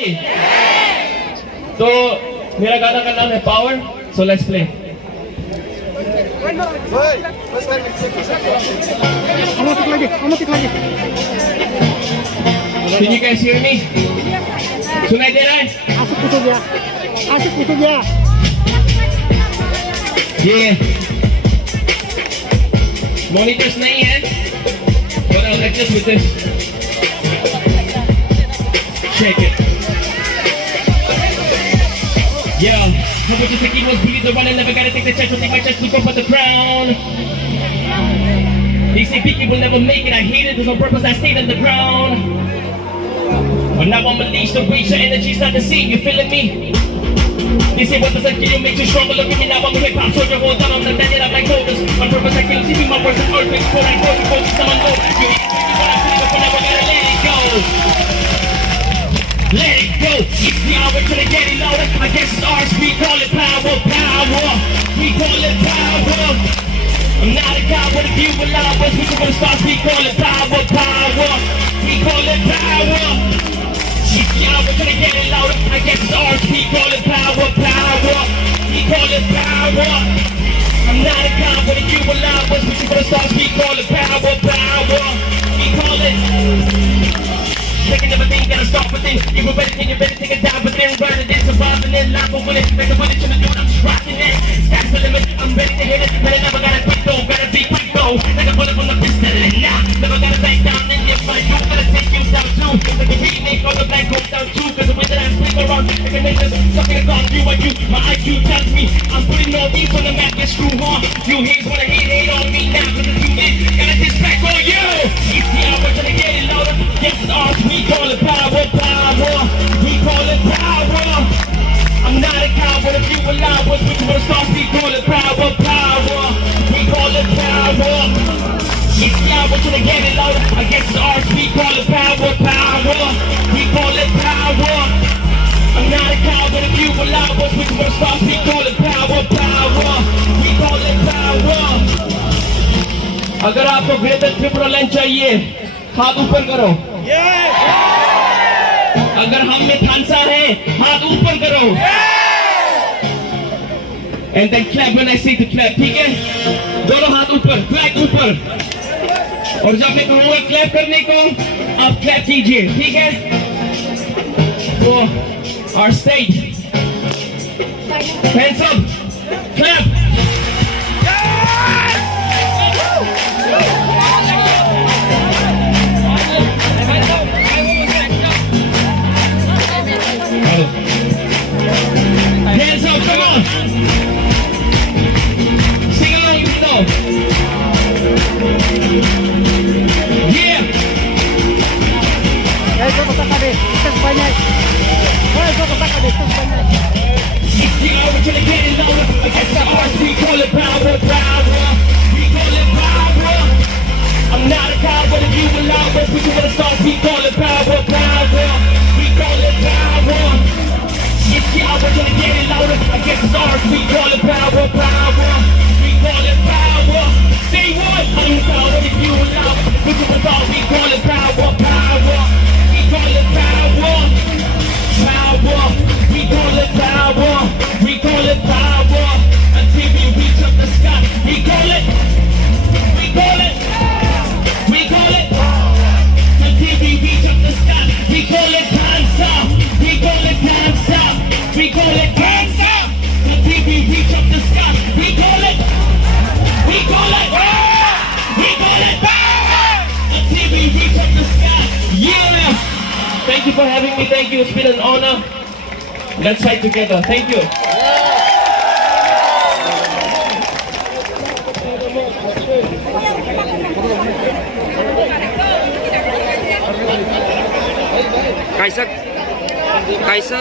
तो मेरा गाना का नाम है power, so let's play. Can you guys hear me? सुनाई दे रहा है? आशिक पूछ गया. ये मॉनिटर्स नहीं है, but I'll adjust with this. Shake it. Yeah, how about you take it was believe the one and never gotta take the chance to take my chance to go for the crown. They say Biggie will never make it, I hate it, cause on purpose I stayed on the ground. But now I'm unleashed, the waste, your energy's not the same, you feeling me? They say what does that kill you, makes you stronger, look at me now, I'm a hip-hop soldier, hold on, I'm not that yet, I'm like Lotus. On purpose I kill, see me, my words are earthquakes, quote I quote, before someone go. You hate me, but I feel it, but never gotta let it go. Let it go, it's the hour till they get it louder. I guess it's ours, we call it power, power. We call it power. I'm not a coward, if you allow us, we can put a stars, we call it power, power. We call it power. It's the hour till they get it louder. I guess it's ours, we call it power, power. We call it power. I'm not a coward, if you allow us, we can put a stars, we call it power, power. We call it. They can never think that'll stop within. You were ready, you better take it down within. Burning it, surviving it, life will win it. Make a winner, trying to do it, I'm just rocking it. Sky's the limit, I'm ready to hit it. But I never gotta quit though, gotta be quick though. Like a bullet from the pistol, and nah, never gotta back down. And if I do, gotta take you down too. Like a remake on the black hole down too. Cause the way that I split around, I can make this something across you and you. My IQ tells me I'm putting all these on the map, get screw on. You haters wanna hate on me now, cause it's too late. Gotta distract on you. It's the hour till they get it louder. Yes, it's ours, we call it power, power. We call it power. I'm not a coward, if you allow us, we can start, we call it power, power. We call it power. It's the hour till they get it louder. I guess it's ours, we call it power, power. We call it power. I'm not a coward, if you allow us, we can start, we call it power, power. We call it power. अगर आपको greater triple line चाहिए, हाथ ऊपर करो. अगर हम में थानसा है, हाथ ऊपर करो. And then clap when I say to clap, ठीक है? दोनों हाथ ऊपर, फ्लैग ऊपर. और जब मैं कहूँगा क्लैप करने को, आप क्लैप कीजिए, ठीक है? For our state. Hands up, clap. Hands up, come on. Sing along with me though. Yeah. It's the hour till they get it louder. I guess it's ours, we call it power, power. We call it power. I'm not a coward, if you allow us, we can put a start, we call it power, power. We call it power. It's the hour till they get it louder. I guess it's ours, we call it power, power. We call it power. Say what? I'm a coward, if you allow us, we can put a start, we call it power, power. We call it power. Power. We call it power. We call it power. Until we reach up the sky, we call it. We call it. We call it. Until we reach up the sky, we call it cancer. We call it cancer. We call it cancer. Until we reach up the sky, we call it. We call it. We call it power. Until we reach up the sky. Yeah. Thank you for having me. Thank you. It's been an honor. Let's fight together. Thank you. Kaisa